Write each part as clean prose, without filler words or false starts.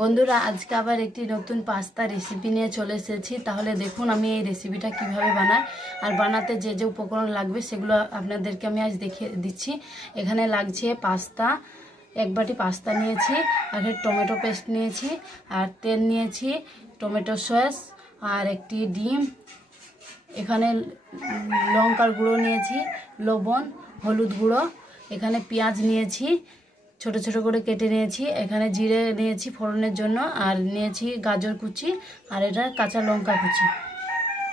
বন্ধুরা আজকে আবার একটি নতুন পাস্তা রেসিপি নিয়ে চলে এসেছি। তাহলে দেখুন আমি এই রেসিপিটা কিভাবে বানাই আর বানাতে যে যে উপকরণ লাগবে সেগুলো আপনাদেরকে আমি আজ দেখিয়ে দিচ্ছি। এখানে লাগছে পাস্তা, এক বাটি পাস্তা নিয়েছি, আর টমেটো পেস্ট নিয়েছি, আর তেল নিয়েছি, টমেটো সস, আর একটি ডিম, এখানে লঙ্কার গুঁড়ো নিয়েছি, লবণ, হলুদ গুঁড়ো, এখানে পেঁয়াজ নিয়েছি ছোট ছোট করে কেটে নিয়েছি, এখানে জিরে নিয়েছি ফোড়নের জন্য, আর নিয়েছি গাজর কুচি, আর এটা কাঁচা লঙ্কা কুচি।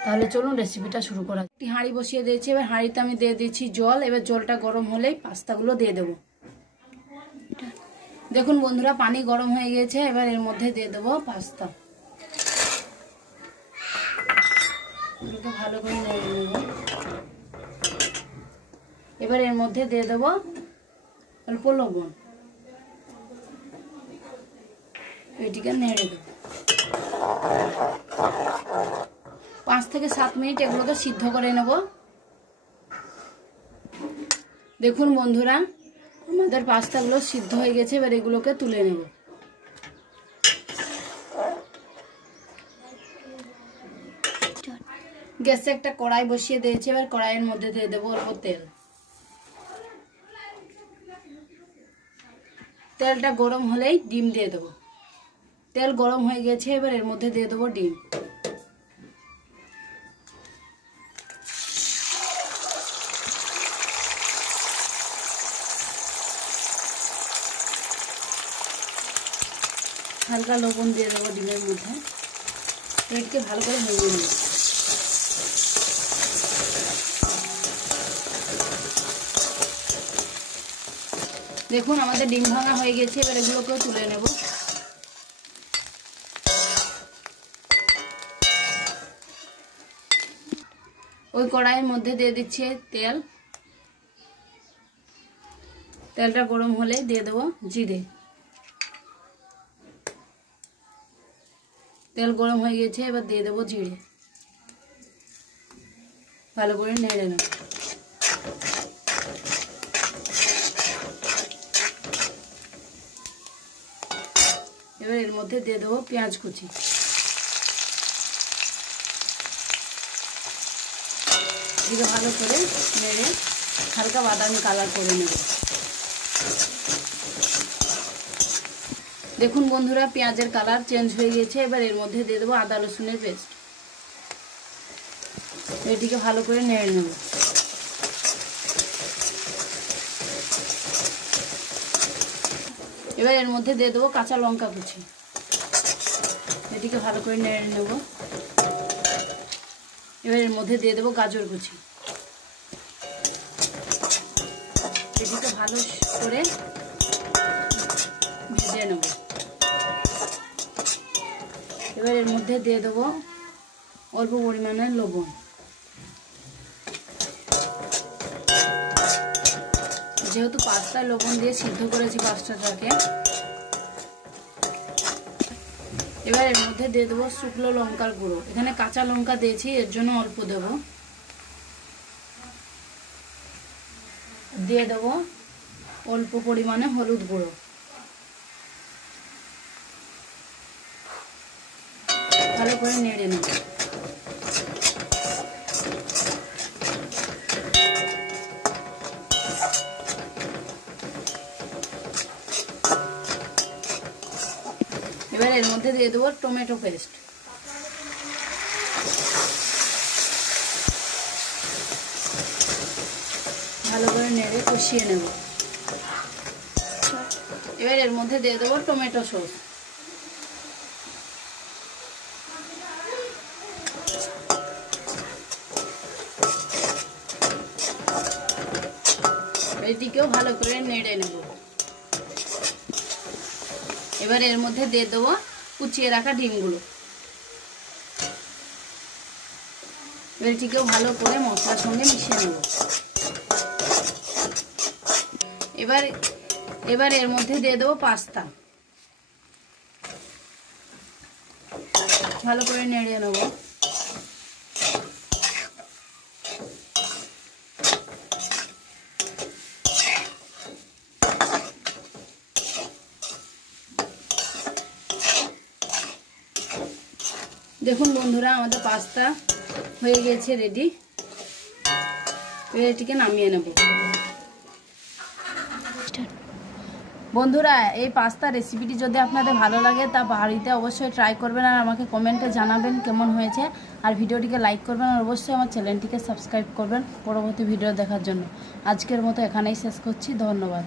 তাহলে চলুন রেসিপিটা শুরু করা। একটি হাঁড়ি বসিয়ে দিয়েছি, এবার হাঁড়িতে আমি দিয়ে দিচ্ছি জল। এবার জলটা গরম হলেই পাস্তাগুলো দিয়ে দেবো। দেখুন বন্ধুরা পানি গরম হয়ে গেছে, এবার এর মধ্যে দিয়ে দেবো পাস্তা। এগুলোকে ভালো করে নেড়ে নেব। এবার এর মধ্যে দিয়ে দেবো অল্প লবণ, এটিকে নেড়ে দেবো। 5 থেকে 7 মিনিট এগুলোকে সিদ্ধ করে নেব। দেখুন বন্ধুরা আমাদের পাস্তাগুলো সিদ্ধ হয়ে গেছে, এবার এগুলোকে তুলে নেব। গ্যাসে একটা কড়াই বসিয়ে দিয়েছি, এবার কড়াইয়ের মধ্যে দিয়ে দেবো অল্প তেল। তেলটা গরম হলেই ডিম দিয়ে দেবো। তেল গরম হয়ে গেছে, এবার এর মধ্যে দিয়ে দেবো ডিম। হালকা লবণ দিয়ে দেবো ডিমের মধ্যে, এটাকে ভালো করে ভেজে নেব। দেখুন আমাদের ডিম ভাঙা হয়ে গেছে, এবার এগুলোকেও তুলে নেব। ওই কড়াইয়ের মধ্যে দিয়ে দিচ্ছি তেল। তেলটা গরম হলে দিয়ে দেবো জিরে। তেল গরম হয়ে গেছে, এবার দিয়ে দেবো জিরে। ভালো করে নেড়ে নেব। এবার এর মধ্যে দিয়ে দেবো পেঁয়াজ কুচি। এগুলো ভালো করে নেড়ে হালকা বাদামি কালার করে নেব। দেখুন বন্ধুরা পেঁয়াজের কালার চেঞ্জ হয়ে গেছে, এবার এর মধ্যে দিয়ে দেবো আদা রসুনের পেস্ট। এটিকে ভালো করে নেড়ে নেব। এবার এর মধ্যে দিয়ে দেবো কাঁচা লঙ্কা কুচি। এটিকে ভালো করে নেড়ে নেব। এবার এর মধ্যে দিয়ে দেবো গাজর কুচি। এটিকে ভালো করে ভেজে নেব। এবার এর মধ্যে দিয়ে দেবো অল্প পরিমাণে লবণ। যেহেতু পাস্তায় লবণ দিয়ে সিদ্ধ করেছি পাস্তাটাকে, এবার এর মধ্যে দিয়ে দেবো শুকনো লঙ্কার গুঁড়ো। এখানে কাঁচা লঙ্কা দিয়েছি, এর জন্য অল্প দেবো। দিয়ে দেবো অল্প পরিমাণে হলুদ গুঁড়ো। ভালো করে নেড়ে নেব। এবার এর মধ্যে দিয়ে দেবো টমেটো পেস্ট। ভালো করে নেড়ে কষিয়ে নেব। এবার এর মধ্যে দিয়ে দেবো টমেটো সস। এটিকেও ভালো করে নেড়ে নেব। এবার এর মধ্যে দিয়ে দেবো কুচিয়ে রাখা ডিমগুলো। এবার এটিকেও ভালো করে মশলার সঙ্গে মিশিয়ে নেব। এবার এর মধ্যে দিয়ে দেবো পাস্তা। ভালো করে নেড়ে নেব। দেখুন বন্ধুরা, আমাদের পাস্তা হয়ে গেছে রেডি। এটিকে নামিয়ে নেব। বন্ধুরা, এই পাস্তা রেসিপিটি যদি আপনাদের ভালো লাগে তা বাড়িতে অবশ্যই ট্রাই করবেন আর আমাকে কমেন্টে জানাবেন কেমন হয়েছে। আর ভিডিওটিকে লাইক করবেন আর অবশ্যই আমার চ্যানেলটিকে সাবস্ক্রাইব করবেন পরবর্তী ভিডিও দেখার জন্য। আজকের মতো এখানেই শেষ করছি। ধন্যবাদ।